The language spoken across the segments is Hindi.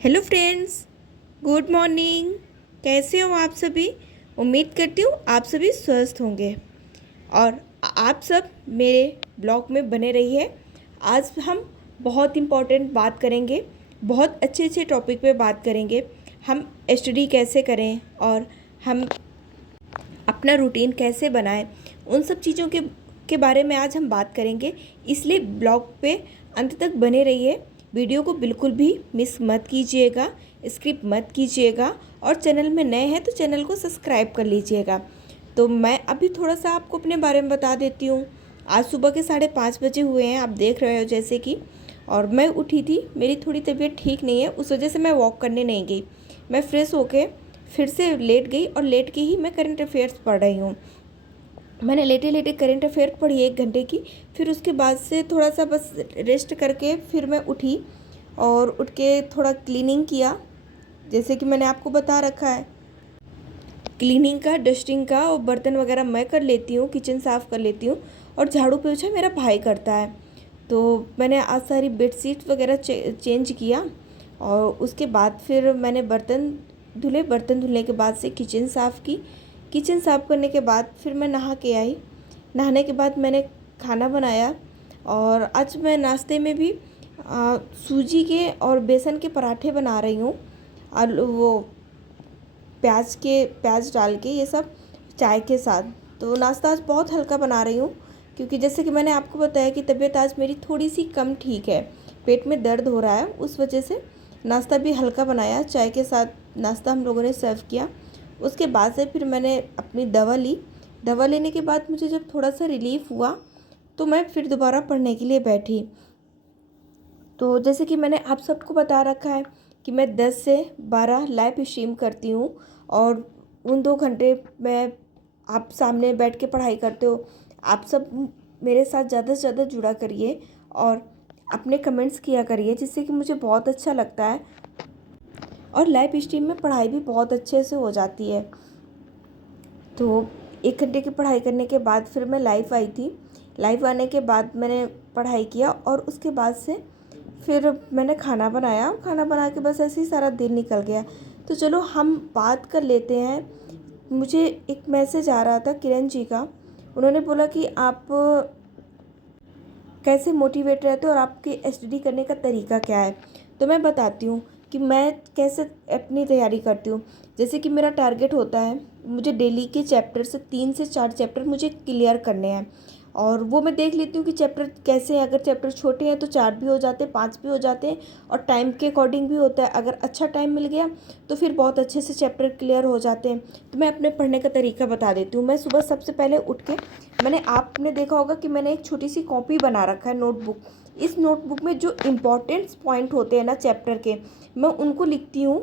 Hello friends, good morning. कैसे हो आप सभी? उम्मीद करती हूँ आप सभी स्वस्थ होंगे और आप सब मेरे ब्लॉग में बने रहिए। आज हम बहुत इम्पोर्टेंट बात करेंगे, बहुत अच्छे अच्छे टॉपिक पे बात करेंगे। हम स्टडी कैसे करें और हम अपना रूटीन कैसे बनाएं, उन सब चीज़ों के बारे में आज हम बात करेंगे। इसलिए ब्लॉग पे अंत तक बने रहिए। वीडियो को बिल्कुल भी मिस मत कीजिएगा, स्किप मत कीजिएगा और चैनल में नए हैं तो चैनल को सब्सक्राइब कर लीजिएगा। तो मैं अभी थोड़ा सा आपको अपने बारे में बता देती हूँ। आज सुबह के 5:30 बजे हुए हैं, आप देख रहे हो जैसे कि। और मैं उठी थी, मेरी थोड़ी तबीयत ठीक नहीं है, उस वजह से मैं वॉक करने नहीं गई। मैं फ्रेश होके फिर से लेट गई और लेट के ही मैं करंट अफेयर्स पढ़ रही हूँ। मैंने लेटे लेटे करंट अफेयर पढ़ी 1 घंटे की। फिर उसके बाद से थोड़ा सा बस रेस्ट करके फिर मैं उठी और उठ के थोड़ा क्लीनिंग किया, जैसे कि मैंने आपको बता रखा है। क्लीनिंग का, डस्टिंग का और बर्तन वगैरह मैं कर लेती हूँ, किचन साफ़ कर लेती हूँ और झाड़ू पोछा मेरा भाई करता है। तो मैंने आज सारी बेडशीट वगैरह चेंज किया और उसके बाद फिर मैंने बर्तन धुले। बर्तन धुलने के बाद से किचन साफ़ की। किचन साफ़ करने के बाद फिर मैं नहा के आई। नहाने के बाद मैंने खाना बनाया और आज मैं नाश्ते में भी सूजी के और बेसन के पराठे बना रही हूँ। और वो प्याज डाल के, ये सब चाय के साथ। तो नाश्ता आज बहुत हल्का बना रही हूँ क्योंकि जैसे कि मैंने आपको बताया कि तबीयत आज मेरी थोड़ी सी कम ठीक है, पेट में दर्द हो रहा है, उस वजह से नाश्ता भी हल्का बनाया। चाय के साथ नाश्ता हम लोगों ने सर्व किया। उसके बाद से फिर मैंने अपनी दवा ली। दवा लेने के बाद मुझे जब थोड़ा सा रिलीफ हुआ तो मैं फिर दोबारा पढ़ने के लिए बैठी। तो जैसे कि मैंने आप सबको बता रखा है कि मैं 10 से 12 लाइव स्ट्रीम करती हूँ और उन 2 घंटे मैं आप सामने बैठ के पढ़ाई करते हो। आप सब मेरे साथ ज़्यादा से ज़्यादा जुड़ा करिए और अपने कमेंट्स किया करिए, जिससे कि मुझे बहुत अच्छा लगता है। और लाइव स्ट्रीम में पढ़ाई भी बहुत अच्छे से हो जाती है। तो 1 घंटे की पढ़ाई करने के बाद फिर मैं लाइव आई थी। लाइव आने के बाद मैंने पढ़ाई किया और उसके बाद से फिर मैंने खाना बनाया। खाना बना के बस ऐसे ही सारा दिन निकल गया। तो चलो हम बात कर लेते हैं। मुझे एक मैसेज आ रहा था किरण जी का। उन्होंने बोला कि आप कैसे मोटिवेट रहते हो और आपके स्टडी करने का तरीका क्या है। तो मैं बताती हूँ कि मैं कैसे अपनी तैयारी करती हूँ। जैसे कि मेरा टारगेट होता है, मुझे डेली के चैप्टर से 3 से 4 चैप्टर मुझे क्लियर करने हैं और वो मैं देख लेती हूँ कि चैप्टर कैसे हैं। अगर चैप्टर छोटे हैं तो 4 भी हो जाते हैं, 5 भी हो जाते हैं और टाइम के अकॉर्डिंग भी होता है। अगर अच्छा टाइम मिल गया तो फिर बहुत अच्छे से चैप्टर क्लियर हो जाते हैं। तो मैं अपने पढ़ने का तरीका बता देती हूँ। मैं सुबह सबसे पहले उठ के आपने देखा होगा कि मैंने एक छोटी सी कॉपी बना रखा है, नोटबुक। इस नोटबुक में जो इम्पोर्टेंट्स पॉइंट होते हैं ना चैप्टर के, मैं उनको लिखती हूँ।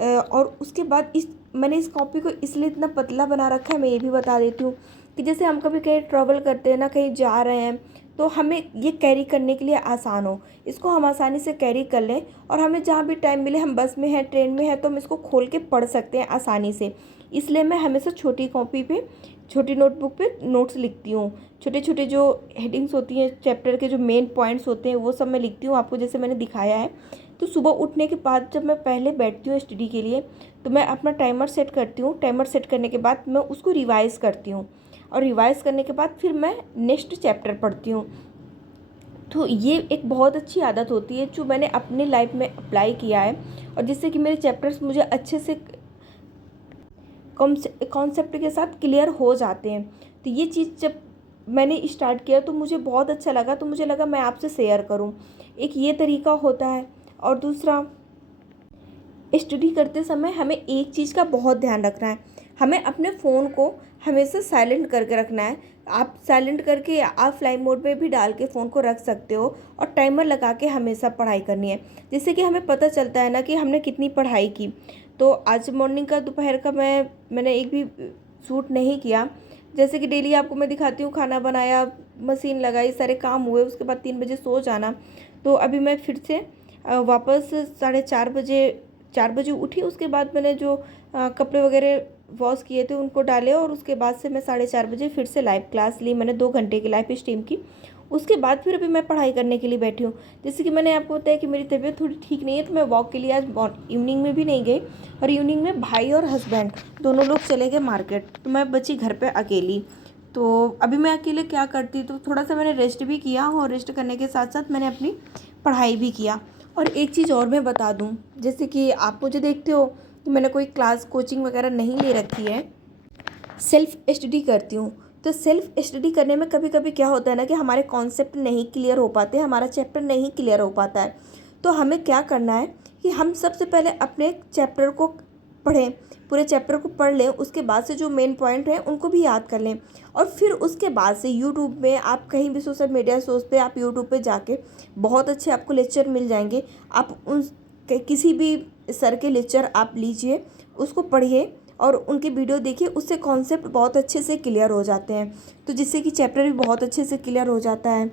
और उसके बाद मैंने इस कॉपी को इसलिए इतना पतला बना रखा है, मैं ये भी बता देती हूँ कि जैसे हम कभी कहीं ट्रैवल करते हैं ना, कहीं जा रहे हैं, तो हमें ये कैरी करने के लिए आसान हो, इसको हम आसानी से कैरी कर लें और हमें जहाँ भी टाइम मिले, हम बस में हैं, ट्रेन में हैं, तो हम इसको खोल के पढ़ सकते हैं आसानी से। इसलिए मैं हमेशा छोटी कॉपी पे, छोटी नोटबुक पे नोट्स लिखती हूँ। छोटे छोटे जो हेडिंग्स होती हैं चैप्टर के, जो मेन पॉइंट्स होते हैं, वो सब मैं लिखती हूँ आपको, जैसे मैंने दिखाया है। तो सुबह उठने के बाद जब मैं पहले बैठती हूँ स्टडी के लिए, तो मैं अपना टाइमर सेट करती हूँ। टाइमर सेट करने के बाद मैं उसको रिवाइज़ करती हूँ और रिवाइज़ करने के बाद फिर मैं नेक्स्ट चैप्टर पढ़ती हूँ। तो ये एक बहुत अच्छी आदत होती है जो मैंने अपनी लाइफ में अप्लाई किया है और जिससे कि मेरे चैप्टर्स मुझे अच्छे से कॉन्सेप्ट के साथ क्लियर हो जाते हैं। तो ये चीज़ जब मैंने स्टार्ट किया तो मुझे बहुत अच्छा लगा, तो मुझे लगा मैं आपसे शेयर करूं। एक ये तरीका होता है। और दूसरा, स्टडी करते समय हमें एक चीज़ का बहुत ध्यान रखना है, हमें अपने फ़ोन को हमेशा साइलेंट करके रखना है। आप साइलेंट करके या आप फ्लाइट मोड में भी डाल के फ़ोन को रख सकते हो और टाइमर लगा के हमेशा पढ़ाई करनी है, जिससे कि हमें पता चलता है ना कि हमने कितनी पढ़ाई की। तो आज मॉर्निंग का, दोपहर का मैंने एक भी शूट नहीं किया। जैसे कि डेली आपको मैं दिखाती हूँ, खाना बनाया, मशीन लगाई, सारे काम हुए, उसके बाद 3 बजे सो जाना। तो अभी मैं फिर से वापस 4:30 बजे उठी। उसके बाद मैंने जो कपड़े वगैरह वॉश किए थे उनको डाले और उसके बाद से मैं 4:30 बजे फिर से लाइव क्लास ली। मैंने 2 घंटे की लाइव स्ट्रीम की। उसके बाद फिर अभी मैं पढ़ाई करने के लिए बैठी हूँ। जैसे कि मैंने आपको बताया कि मेरी तबीयत थोड़ी ठीक नहीं है, तो मैं वॉक के लिए आज इवनिंग में भी नहीं गई, और इवनिंग में भाई और हस्बैंड दोनों लोग चले गए मार्केट, तो मैं बची घर पे अकेली। तो अभी मैं अकेले क्या करती, तो थोड़ा सा मैंने रेस्ट भी किया, और रेस्ट करने के साथ साथ मैंने अपनी पढ़ाई भी किया। और एक चीज़ और मैं बता दूँ, जैसे कि आप मुझे देखते हो कि मैंने कोई क्लास कोचिंग वगैरह नहीं ले रखी है, सेल्फ स्टडी करती हूँ। तो सेल्फ स्टडी करने में कभी कभी क्या होता है ना कि हमारे कॉन्सेप्ट नहीं क्लियर हो पाते, हमारा चैप्टर नहीं क्लियर हो पाता है। तो हमें क्या करना है कि हम सबसे पहले अपने चैप्टर को पढ़ें, पूरे चैप्टर को पढ़ लें, उसके बाद से जो मेन पॉइंट है उनको भी याद कर लें। और फिर उसके बाद से यूट्यूब में, आप कहीं भी सोशल मीडिया सोर्स पे, आप यूट्यूब पे जाके बहुत अच्छे आपको लेक्चर मिल जाएंगे। आप उन किसी भी सर के लेक्चर आप लीजिए, उसको पढ़िए और उनकी वीडियो देखिए, उससे कॉन्सेप्ट बहुत अच्छे से क्लियर हो जाते हैं, तो जिससे कि चैप्टर भी बहुत अच्छे से क्लियर हो जाता है।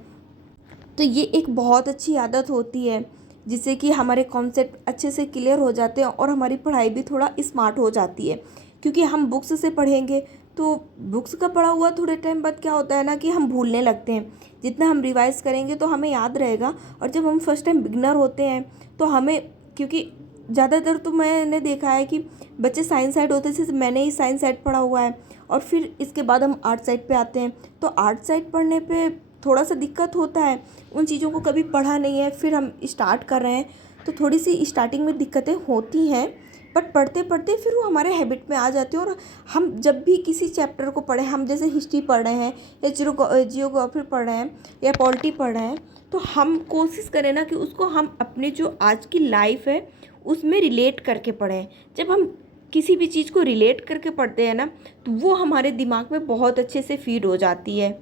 तो ये एक बहुत अच्छी आदत होती है, जिससे कि हमारे कॉन्सेप्ट अच्छे से क्लियर हो जाते हैं और हमारी पढ़ाई भी थोड़ा स्मार्ट हो जाती है। क्योंकि हम बुक्स से पढ़ेंगे तो बुक्स का पढ़ा हुआ थोड़े टाइम बाद क्या होता है ना कि हम भूलने लगते हैं। जितना हम रिवाइज करेंगे तो हमें याद रहेगा। और जब हम फर्स्ट टाइम बिगनर होते हैं तो हमें, क्योंकि ज़्यादातर तो मैंने देखा है कि बच्चे साइंस साइड होते हैं, जैसे मैंने ही साइंस साइड पढ़ा हुआ है, और फिर इसके बाद हम आर्ट साइड पे आते हैं। तो आर्ट साइड पढ़ने पे थोड़ा सा दिक्कत होता है, उन चीज़ों को कभी पढ़ा नहीं है, फिर हम स्टार्ट कर रहे हैं, तो थोड़ी सी स्टार्टिंग में दिक्कतें होती हैं। बट पढ़ते पढ़ते फिर वो हमारे हैबिट में आ जाती है। और हम जब भी किसी चैप्टर को पढ़ें, हम जैसे हिस्ट्री पढ़ रहे हैं या जियोग्राफी पढ़ रहे हैं या पॉलिटी पढ़ रहे हैं, तो हम कोशिश करें ना कि उसको हम अपने जो आज की लाइफ है उसमें रिलेट करके पढ़ें। जब हम किसी भी चीज़ को रिलेट करके पढ़ते हैं ना, तो वो हमारे दिमाग में बहुत अच्छे से फीड हो जाती है।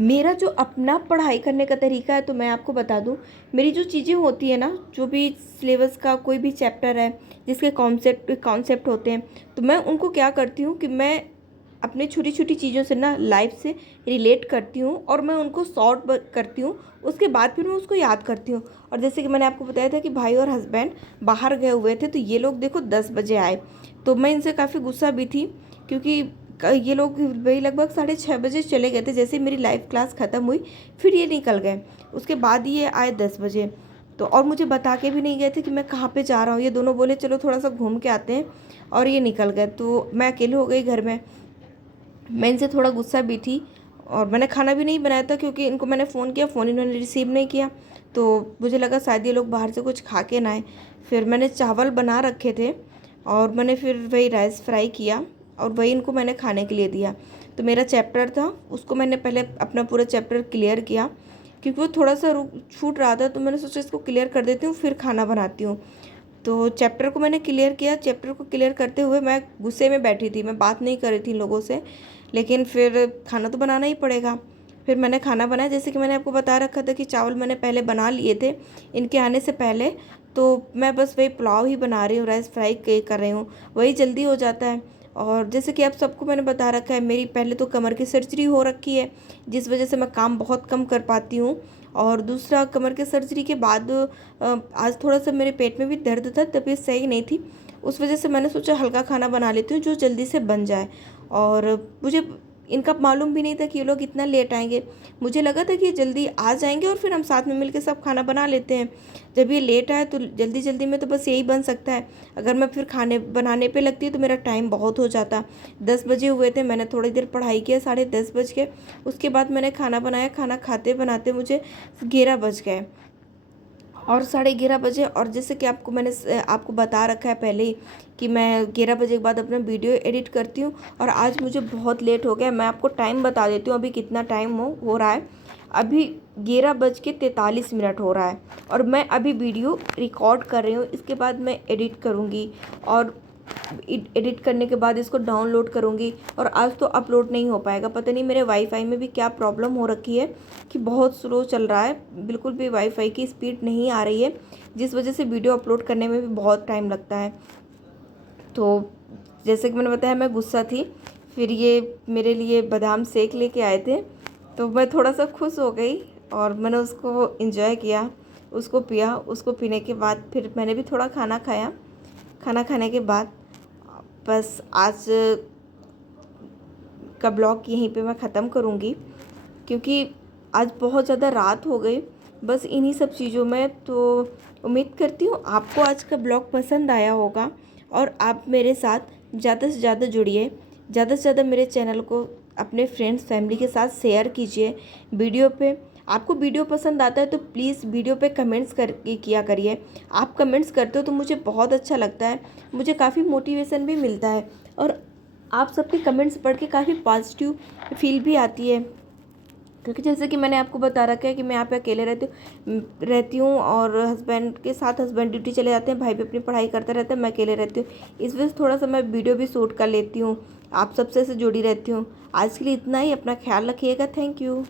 मेरा जो अपना पढ़ाई करने का तरीका है, तो मैं आपको बता दूं, मेरी जो चीज़ें होती है ना, जो भी सिलेबस का कोई भी चैप्टर है जिसके कॉन्सेप्ट होते हैं, तो मैं उनको क्या करती हूँ कि मैं अपने छोटी छोटी चीज़ों से ना लाइफ से रिलेट करती हूँ, और मैं उनको सॉर्ट करती हूँ। उसके बाद फिर मैं उसको याद करती हूँ। और जैसे कि मैंने आपको बताया था कि भाई और हस्बैंड बाहर गए हुए थे, तो ये लोग देखो 10 बजे आए, तो मैं इनसे काफ़ी गुस्सा भी थी, क्योंकि ये लोग वही लगभग 6:30 बजे चले गए थे। जैसे ही मेरी लाइव क्लास ख़त्म हुई फिर ये निकल गए, उसके बाद ये आए 10 बजे। तो और मुझे बता के भी नहीं गए थे कि मैं कहाँ पे जा रहा हूँ। ये दोनों बोले चलो थोड़ा सा घूम के आते हैं, और ये निकल गए। तो मैं अकेले हो गई घर में। मैं इनसे थोड़ा गुस्सा भी थी, और मैंने खाना भी नहीं बनाया था, क्योंकि इनको मैंने फ़ोन किया, फ़ोन इन्होंने रिसीव नहीं किया, तो मुझे लगा शायद ये लोग बाहर से कुछ खा के ना आए। फिर मैंने चावल बना रखे थे, और मैंने फिर वही राइस फ्राई किया, और वही इनको मैंने खाने के लिए दिया। तो मेरा चैप्टर था, उसको मैंने पहले अपना पूरा चैप्टर क्लियर किया, क्योंकि वो थोड़ा सा रुक छूट रहा था, तो मैंने सोचा इसको क्लियर कर देती हूँ, फिर खाना बनाती हूँ। तो चैप्टर को मैंने क्लियर किया। चैप्टर को क्लियर करते हुए मैं गुस्से में बैठी थी, मैं बात नहीं कर रही थी लोगों से, लेकिन फिर खाना तो बनाना ही पड़ेगा। फिर मैंने खाना बनाया, जैसे कि मैंने आपको बता रखा था कि चावल मैंने पहले बना लिए थे इनके आने से पहले। तो मैं बस वही पुलाव ही बना रही हूँ, राइस फ्राई कर रही हूँ, वही जल्दी हो जाता है। और जैसे कि आप सबको मैंने बता रखा है, मेरी पहले तो कमर की सर्जरी हो रखी है, जिस वजह से मैं काम बहुत कम कर पाती हूँ। और दूसरा, कमर के सर्जरी के बाद आज थोड़ा सा मेरे पेट में भी दर्द था, तबीयत सही नहीं थी, उस वजह से मैंने सोचा हल्का खाना बना लेती हूँ जो जल्दी से बन जाए। और मुझे इनका मालूम भी नहीं था कि ये लोग इतना लेट आएंगे। मुझे लगा था कि ये जल्दी आ जाएंगे और फिर हम साथ में मिलकर सब खाना बना लेते हैं। जब ये लेट आए तो जल्दी जल्दी में तो बस यही बन सकता है। अगर मैं फिर खाने बनाने पे लगती तो मेरा टाइम बहुत हो जाता। 10 बजे हुए थे, मैंने थोड़ी देर पढ़ाई किया, 10:30 बज गए। उसके बाद मैंने खाना बनाया, खाना खाते बनाते मुझे 11 बज गए, और 11:30 बजे। और जैसे कि मैंने आपको बता रखा है पहले ही कि मैं 11 बजे के बाद अपना वीडियो एडिट करती हूँ, और आज मुझे बहुत लेट हो गया। मैं आपको टाइम बता देती हूँ अभी कितना टाइम हो रहा है। अभी 11:43 हो रहा है, और मैं अभी वीडियो रिकॉर्ड कर रही हूँ। इसके बाद मैं एडिट करूँगी, और एडिट करने के बाद इसको डाउनलोड करूँगी। और आज तो अपलोड नहीं हो पाएगा, पता नहीं मेरे वाईफाई में भी क्या प्रॉब्लम हो रखी है कि बहुत स्लो चल रहा है, बिल्कुल भी वाईफाई की स्पीड नहीं आ रही है, जिस वजह से वीडियो अपलोड करने में भी बहुत टाइम लगता है। तो जैसे कि मैंने बताया, मैं गुस्सा थी। फिर ये मेरे लिए बादाम शेक लेके आए थे, तो मैं थोड़ा सा खुश हो गई, और मैंने उसको एंजॉय किया, उसको पिया। उसको पीने के बाद फिर मैंने भी थोड़ा खाना खाया। खाना खाने के बाद बस आज का ब्लॉग यहीं पे मैं ख़त्म करूँगी, क्योंकि आज बहुत ज़्यादा रात हो गई, बस इन्हीं सब चीज़ों में। तो उम्मीद करती हूँ आपको आज का ब्लॉग पसंद आया होगा और आप मेरे साथ ज़्यादा से ज़्यादा जुड़िए, ज़्यादा से ज़्यादा मेरे चैनल को अपने फ्रेंड्स फैमिली के साथ शेयर कीजिए। वीडियो पे आपको वीडियो पसंद आता है तो प्लीज़ वीडियो पे कमेंट्स करके किया करिए। आप कमेंट्स करते हो तो मुझे बहुत अच्छा लगता है, मुझे काफ़ी मोटिवेशन भी मिलता है और आप सबके कमेंट्स पढ़ के काफ़ी पॉजिटिव फील भी आती है। क्योंकि जैसे कि मैंने आपको बता रखा है कि मैं यहाँ पे अकेले रहती हूँ और हस्बैंड के साथ, हस्बैंड ड्यूटी चले जाते हैं, भाई भी अपनी पढ़ाई करता रहता है, मैं अकेले रहती हूँ। इस वजह से थोड़ा सा मैं वीडियो भी शूट कर लेती हूँ, आप सबसे जुड़ी रहती हूँ। आज के लिए इतना ही, अपना ख्याल रखिएगा। Thank you.